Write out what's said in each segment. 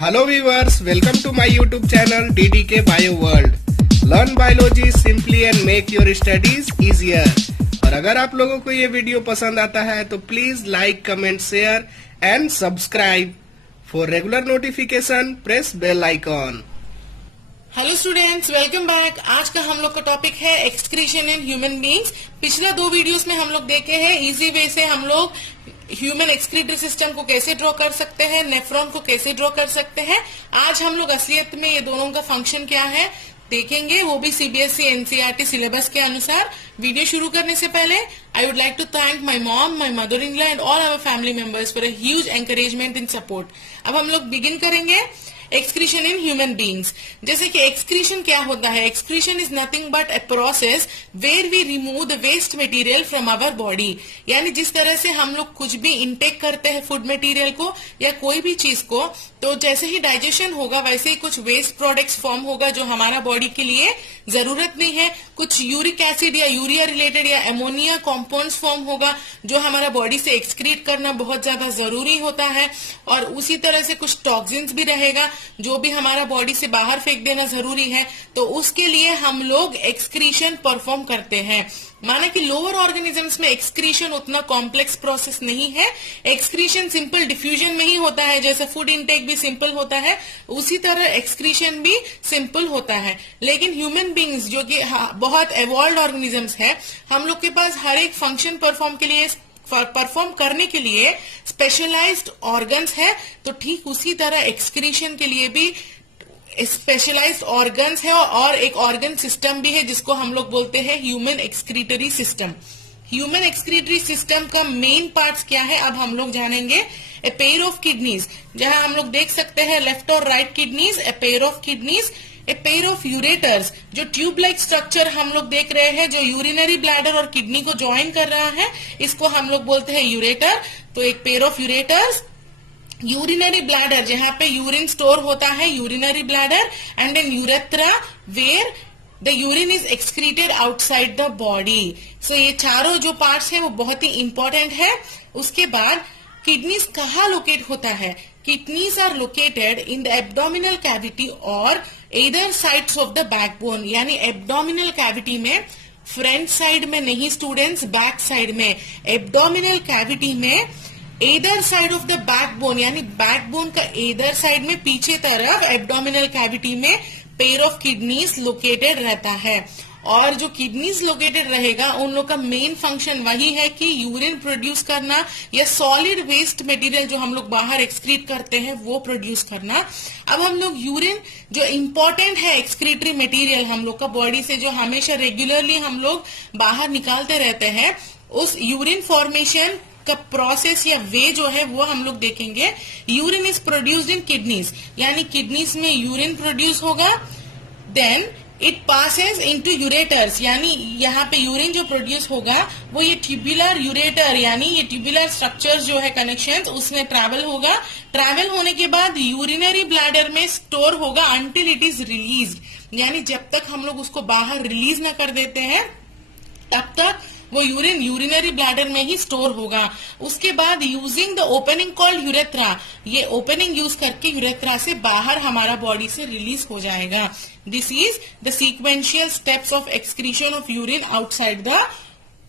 Hello viewers, welcome to my YouTube channel DDK Bio World. Learn biology simply and make your studies easier. और अगर आप लोगों को ये वीडियो पसंद आता है तो please like, comment, share and subscribe. For regular notification press bell icon. Hello students, welcome back. आज का हम लोग का टॉपिक है एक्सक्रीशन इन ह्यूमन बींग्स. पिछला 2 वीडियोस में हम लोग देखे हैं इजी वे से हम लोग ह्यूमन एक्सक्रीटरी सिस्टम को कैसे ड्रॉ कर सकते हैं, नेफ्रॉन को कैसे ड्रॉ कर सकते हैं. आज हम लोग असलियत में ये दोनों का फंक्शन क्या है देखेंगे, वो भी सीबीएसई एनसीईआरटी सिलेबस के अनुसार. वीडियो शुरू करने से पहले I would like to thank my mom, my mother in law and all our family members for a huge encouragement and support. अब हम लोग बिगिन करेंगे एक्सक्रीशन इन ह्यूमन बींग्स. जैसे कि एक्सक्रीशन क्या होता है? Excretion is nothing but a process where we remove the waste material from our body. यानी जिस तरह से हम लोग कुछ भी इंटेक करते हैं फूड मटेरियल को या कोई भी चीज को, तो जैसे ही डाइजेशन होगा वैसे ही कुछ वेस्ट प्रोडक्ट्स फॉर्म होगा जो हमारा बॉडी के लिए जरूरत नहीं है. कुछ यूरिक एसिड या यूरिया रिलेटेड या एमोनिया कॉम्पाउंड्स फॉर्म होगा जो हमारा बॉडी से एक्सक्रीट करना बहुत ज्यादा जरूरी होता है. और उसी तरह से कुछ टॉक्सिन्स भी रहेगा जो भी हमारा बॉडी से बाहर फेंक देना जरूरी है. तो उसके लिए हम लोग एक्सक्रीशन परफॉर्म करते हैं. माना कि लोअर ऑर्गेनिजम्स में एक्सक्रीशन उतना कॉम्प्लेक्स प्रोसेस नहीं है. एक्सक्रीशन सिंपल डिफ्यूजन में ही होता है. जैसे फूड इंटेक भी सिंपल होता है उसी तरह एक्सक्रीशन भी सिंपल होता है. लेकिन ह्यूमन बींग्स जो कि बहुत एवॉल्व्ड ऑर्गेनिजम्स है, हम लोग के पास हर एक फंक्शन परफॉर्म करने के लिए स्पेशलाइज्ड ऑर्गन्स है. तो ठीक उसी तरह एक्सक्रीशन के लिए भी स्पेशलाइज्ड ऑर्गन्स है और एक ऑर्गन सिस्टम भी है जिसको हम लोग बोलते हैं human excretory system. Human excretory system का मेन पार्ट्स क्या है अब हम लोग जानेंगे. ए पेयर ऑफ किडनीज, जहां हम लोग देख सकते हैं लेफ्ट और right kidneys, a pair of kidneys. A pair of ureters, जो ट्यूब लाइक स्ट्रक्चर हम लोग देख रहे हैं जो यूरिनरी ब्लैडर और किडनी को ज्वाइन कर रहा है, इसको हम लोग बोलते हैं यूरेटर. तो एक pair of ureters. Urinary bladder, जहां पे यूरिन स्टोर होता है, urinary bladder. And an urethra where the urine is excreted outside the body. So ये चारों जो पार्ट्स हैं वो बहुत ही इंपॉर्टेंट है. उसके बाद किडनीज कहाँ लोकेट होता है? Kidneys are located in the abdominal cavity और either sides of the backbone. यानी एब्डोमिनल कैविटी में, फ्रंट साइड में नहीं स्टूडेंट्स, बैक साइड में. एब्डोमिनल कैविटी में either side of the backbone, यानी बैकबोन का एदर साइड में पीछे तरफ एब्डोमिनल कैविटी में पेयर ऑफ किडनीज लोकेटेड रहता है. और जो किडनीज लोकेटेड रहेगा उन लोग का मेन फंक्शन वही है कि यूरिन प्रोड्यूस करना या सॉलिड वेस्ट मटेरियल जो हम लोग बाहर एक्सक्रीट करते हैं वो प्रोड्यूस करना. अब हम लोग यूरिन जो इम्पोर्टेंट है एक्सक्रीटरी मटेरियल हम लोग का बॉडी से, जो हमेशा रेगुलरली हम लोग बाहर निकालते रहते हैं, उस यूरिन फॉर्मेशन का प्रोसेस या वे जो है वो हम लोग देखेंगे. Urine is produced in kidneys, यानी किडनीज में यूरिन प्रोड्यूस होगा. Then it passes into ureters, यानी यहाँ पे यूरिन जो प्रोड्यूस होगा वो ये ट्यूबुलर यूरेटर यानी ये ट्यूबुलर स्ट्रक्चर जो है कनेक्शन, उसमें ट्रैवल होगा. ट्रैवल होने के बाद यूरिनरी ब्लैडर में स्टोर होगा अंटिल इट इज रिलीज. यानी जब तक हम लोग उसको बाहर रिलीज ना कर देते हैं तब तक वो यूरिन यूरिनरी ब्लैडर में ही स्टोर होगा. उसके बाद using the opening called urethra, ये ओपनिंग यूज करके यूरेथ्रा से बाहर हमारा बॉडी से रिलीज हो जाएगा. This is the sequential steps of excretion of urine outside the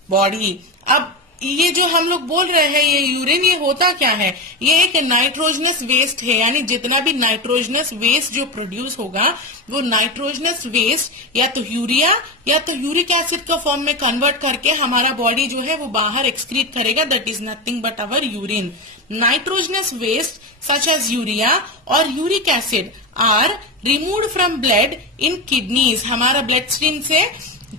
body. अब ये जो हम लोग बोल रहे हैं ये यूरिन, ये होता क्या है? ये एक नाइट्रोजनस वेस्ट है. यानी जितना भी नाइट्रोजनस वेस्ट जो प्रोड्यूस होगा वो नाइट्रोजनस वेस्ट या तो यूरिया या तो यूरिक एसिड का फॉर्म में कन्वर्ट करके हमारा बॉडी जो है वो बाहर एक्सक्रीट करेगा. That is nothing but our urine. Nitrogenous waste such as urea और uric acid are removed from blood in kidneys. हमारा ब्लड स्ट्रीम से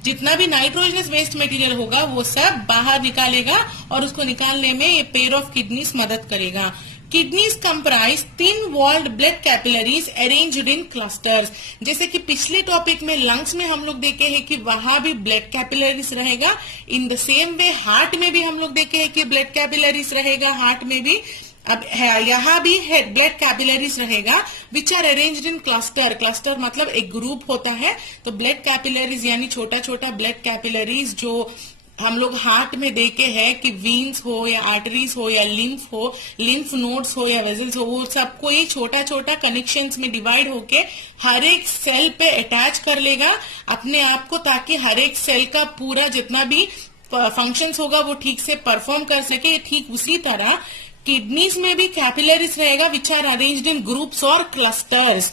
जितना भी नाइट्रोजनस वेस्ट मटेरियल होगा वो सब बाहर निकालेगा और उसको निकालने में ये पेयर ऑफ किडनीज मदद करेगा. Kidneys comprise thin walled blood capillaries arranged in clusters. जैसे कि पिछले टॉपिक में लंग्स में हम लोग देखे हैं कि वहां भी ब्लड कैपिलरीज रहेगा. In the same way heart में भी हम लोग देखे हैं कि ब्लड कैपिलरीज रहेगा. हार्ट में भी अब यहाँ भी ब्लड कैपिलरीज रहेगा which are arranged in cluster. Cluster मतलब एक ग्रुप होता है. तो ब्लड कैपिलरीज यानी छोटा छोटा ब्लड कैपिलरीज जो हम लोग हार्ट में देखे हैं कि वीन्स हो या आर्टरीज हो या लिम्फ नोड्स हो या वेजल्स हो, वो सबको ही छोटा छोटा कनेक्शंस में डिवाइड होके हर एक सेल पे अटैच कर लेगा अपने आप को, ताकि हर एक सेल का पूरा जितना भी फंक्शंस होगा वो ठीक से परफॉर्म कर सके। ठीक उसी तरह किडनीज में भी कैपिलरीज रहेगा which are arranged in groups और clusters.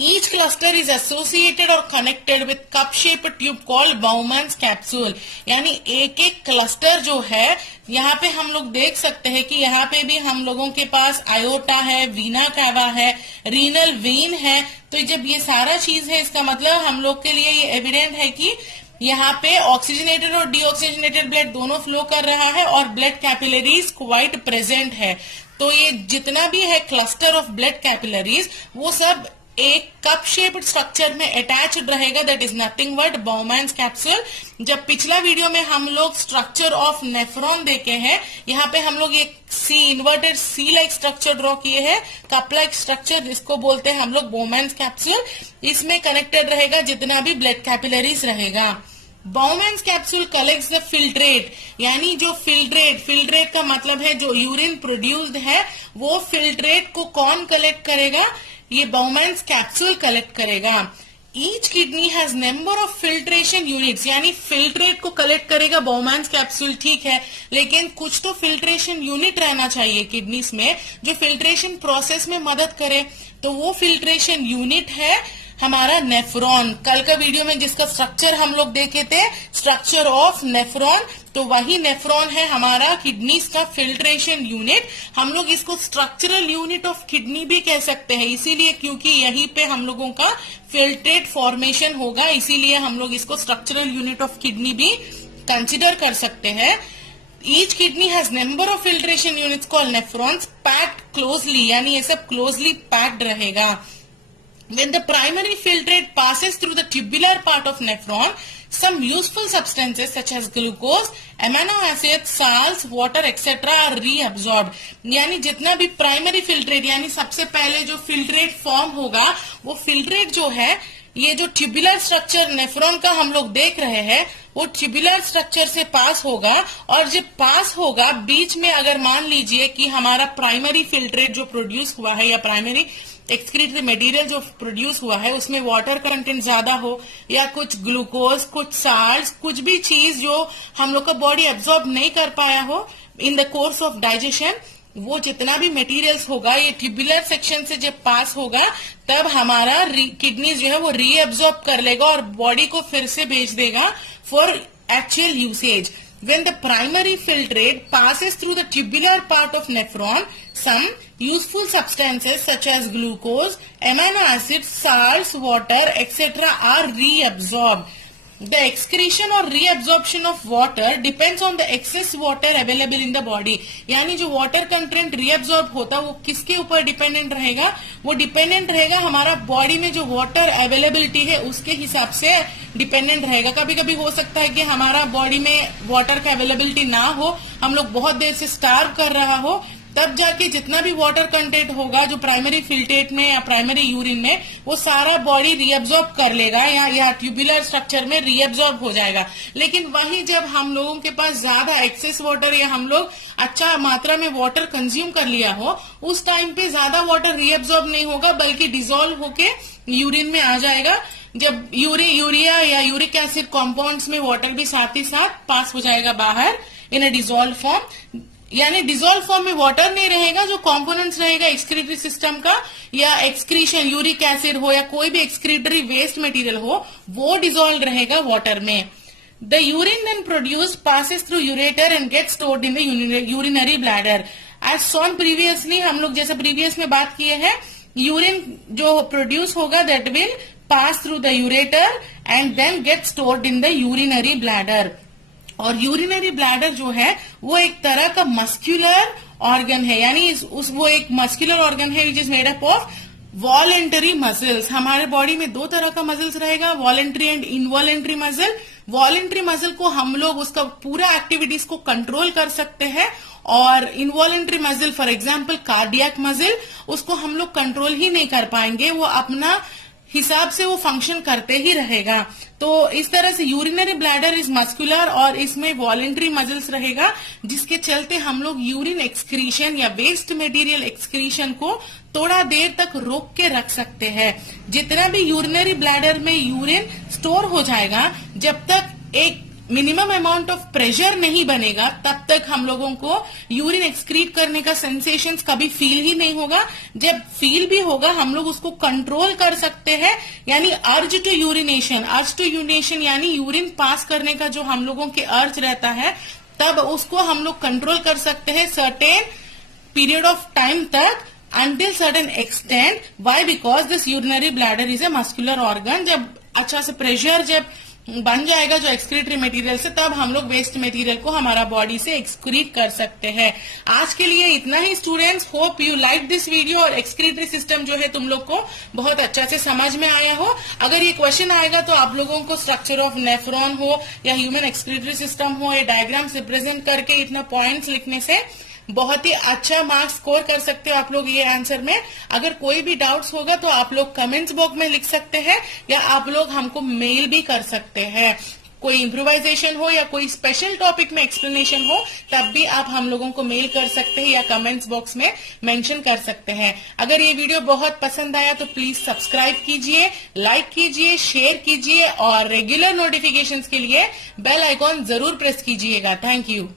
Each cluster is associated or connected with cup-shaped tube called Bowman's capsule। यानी एक एक क्लस्टर जो है, यहाँ पे हम लोग देख सकते हैं कि यहाँ पे भी हम लोगों के पास आयोटा है, वीना कावा है, रीनल वेन है। तो जब ये सारा चीज है, इसका मतलब हम लोग के लिए ये एविडेंट है कि यहाँ पे ऑक्सीजनेटेड और डीऑक्सीजनेटेड ब्लड दोनों फ्लो कर रहा है और ब्लड कैपिलरीज क्वाइट प्रेजेंट है। तो ये जितना भी है क्लस्टर ऑफ ब्लड कैपिलरीज, वो सब एक कप शेप्ड स्ट्रक्चर में अटैच्ड रहेगा, that is nothing but Bowman's capsule. जब पिछला वीडियो में हम लोग स्ट्रक्चर ऑफ नेफ्रॉन देखे हैं, यहाँ पे हम लोग एक इन्वर्टेड सी लाइक स्ट्रक्चर ड्रॉ किए हैं, कप लाइक स्ट्रक्चर, जिसको बोलते हैं हम लोग बाउमैन्स कैप्सूल। इसमें कनेक्टेड रहेगा जितना भी ब्लड कैपिलरीज रहेगा। बाउमैन्स कैप्सूल कलेक्ट्स द फिल्ट्रेट, यानी जो फिल्ट्रेट का मतलब है जो यूरिन प्रोड्यूस्ड है, वो फिल्ट्रेट को कौन कलेक्ट करेगा? ये बाउमैन्स कैप्सूल कलेक्ट करेगा। Each kidney has number of filtration units, यानी फिल्ट्रेट को कलेक्ट करेगा बाउमैन्स कैप्सूल, ठीक है, लेकिन कुछ तो फिल्ट्रेशन यूनिट रहना चाहिए किडनीज में जो फिल्ट्रेशन प्रोसेस में मदद करे। तो वो फिल्ट्रेशन यूनिट है हमारा नेफ्रॉन। कल का वीडियो में जिसका स्ट्रक्चर हम लोग देखे थे, स्ट्रक्चर ऑफ नेफ्रॉन, तो वही नेफ्रॉन है हमारा किडनीज का फिल्ट्रेशन यूनिट। हम लोग इसको स्ट्रक्चरल यूनिट ऑफ किडनी भी कह सकते हैं, इसीलिए क्योंकि यहीं पे हम लोगों का फिल्ट्रेट फॉर्मेशन होगा, इसीलिए हम लोग इसको स्ट्रक्चरल यूनिट ऑफ किडनी भी कंसिडर कर सकते हैं। Each kidney has number of filtration units called nephrons packed closely, यानी ये सब closely packed रहेगा। When the primary filtrate passes through the tubular part of nephron, some useful substances such as glucose, amino acids, salts, water, etc. are reabsorbed। यानी जितना भी primary filtrate, यानी सबसे पहले जो फिल्ट्रेट फॉर्म होगा, वो फिल्ट्रेट जो है, ये जो ट्यूबुलर स्ट्रक्चर नेफ्रॉन का हम लोग देख रहे हैं, वो ट्यूबुलर स्ट्रक्चर से पास होगा। और जब पास होगा, बीच में अगर मान लीजिए कि हमारा प्राइमरी फिल्ट्रेट जो प्रोड्यूस हुआ है या प्राइमरी एक्सक्रीटरी मटेरियल जो प्रोड्यूस हुआ है, उसमें वाटर कंटेंट ज्यादा हो या कुछ ग्लूकोज, कुछ साल्ट्स, कुछ भी चीज जो हम लोग का बॉडी एब्जॉर्ब नहीं कर पाया हो in the course of digestion, वो जितना भी मटेरियल्स होगा, ये ट्यूबुलर सेक्शन से जब पास होगा, तब हमारा किडनी जो है वो रीअब्सॉर्ब कर लेगा और बॉडी को फिर से भेज देगा for actual usage. When the primary filtrate passes through the tubular part of nephron, some useful substances such as glucose, amino acids, salts, water, etc. are reabsorbed. The excretion or reabsorption of water depends on the excess water available in the body। यानी जो water content reabsorb होता है वो किसके ऊपर dependent रहेगा? वो dependent रहेगा हमारा बॉडी में जो water availability है उसके हिसाब से डिपेंडेंट रहेगा। कभी कभी हो सकता है कि हमारा बॉडी में वाटर का अवेलेबिलिटी ना हो, हम लोग बहुत देर से स्टार्व कर रहा हो, तब जाके जितना भी वाटर कंटेंट होगा जो प्राइमरी फिल्ट्रेट में या प्राइमरी यूरिन में, वो सारा बॉडी रीअब्सॉर्ब कर लेगा या ट्यूबुलर स्ट्रक्चर में रीअब्सॉर्ब हो जाएगा। लेकिन वहीं जब हम लोगों के पास ज्यादा एक्सेस वाटर या हम लोग अच्छा मात्रा में वाटर कंज्यूम कर लिया हो, उस टाइम पे ज्यादा वाटर रीअब्सॉर्ब नहीं होगा, बल्कि डिसॉल्व होके यूरिन में आ जाएगा। जब यूरिया या यूरिक एसिड कॉम्पाउंड्स में वाटर भी साथ ही साथ पास हो जाएगा बाहर इन अ डिसॉल्व फॉर्म। यानी डिसॉल्व फॉर्म में वाटर नहीं रहेगा, जो कंपोनेंट्स रहेगा एक्सक्रीटरी सिस्टम का या एक्सक्रीशन, यूरिक एसिड हो या कोई भी एक्सक्रीटरी वेस्ट मटेरियल हो, वो डिसॉल्व रहेगा वाटर में। The urine then produce passes through ureter and get stored in the urinary bladder. As soon previously, हम लोग जैसे प्रीवियस में बात किए हैं, यूरिन जो प्रोड्यूस होगा that will pass through the ureter and then get stored in the urinary bladder. और यूरिनरी ब्लैडर जो है वो एक तरह का मस्क्यूलर ऑर्गन है, यानी वो एक मस्क्यूलर ऑर्गन है which is made up of voluntary muscles. हमारे बॉडी में दो तरह का मसल्स रहेगा, voluntary and involuntary muscle. Voluntary muscle को हम लोग उसका पूरा एक्टिविटीज को कंट्रोल कर सकते हैं, और involuntary muscle for example cardiac muscle, उसको हम लोग कंट्रोल ही नहीं कर पाएंगे, वो अपना हिसाब से वो फंक्शन करते ही रहेगा। तो इस तरह से यूरिनरी ब्लैडर इज मस्कुलर और इसमें वॉलेंट्री मसल्स रहेगा, जिसके चलते हम लोग यूरिन एक्सक्रीशन या वेस्ट मटेरियल एक्सक्रीशन को थोड़ा देर तक रोक के रख सकते हैं। जितना भी यूरिनरी ब्लैडर में यूरिन स्टोर हो जाएगा, जब तक एक मिनिमम अमाउंट ऑफ प्रेशर नहीं बनेगा, तब तक हम लोगों को यूरिन एक्सक्रीट करने का सेंसेशंस कभी फील ही नहीं होगा। जब फील भी होगा, हम लोग उसको कंट्रोल कर सकते हैं, यानी अर्ज टू यूरिनेशन यानी यूरिन पास करने का जो हम लोगों के अर्ज रहता है, तब उसको हम लोग कंट्रोल कर सकते हैं सर्टेन पीरियड ऑफ टाइम तक, until certain extent. Why? Because this urinary bladder is a muscular organ. जब अच्छा से प्रेशर जब बन जाएगा जो एक्सक्रीटरी मटेरियल से, तब हम लोग वेस्ट मटेरियल को हमारा बॉडी से एक्सक्रीट कर सकते हैं। आज के लिए इतना ही students. Hope you like this video और एक्सक्रीटरी सिस्टम जो है तुम लोग को बहुत अच्छा से समझ में आया हो। अगर ये क्वेश्चन आएगा तो आप लोगों को स्ट्रक्चर ऑफ नेफ्रॉन हो या ह्यूमन एक्सक्रीटरी सिस्टम हो, ये डायग्राम्स रिप्रेजेंट करके इतना पॉइंट्स लिखने से बहुत ही अच्छा मार्क्स स्कोर कर सकते हो आप लोग ये आंसर में। अगर कोई भी डाउट्स होगा तो आप लोग कमेंट्स बॉक्स में लिख सकते हैं, या आप लोग हमको मेल भी कर सकते हैं। कोई इम्प्रोवाइजेशन हो या कोई स्पेशल टॉपिक में एक्सप्लेनेशन हो, तब भी आप हम लोगों को मेल कर सकते हैं या कमेंट्स बॉक्स में मेंशन कर सकते हैं। अगर ये वीडियो बहुत पसंद आया तो प्लीज सब्सक्राइब कीजिए, लाइक कीजिए, शेयर कीजिए और रेगुलर नोटिफिकेशंस के लिए बेल आइकॉन जरूर प्रेस कीजिएगा। Thank you.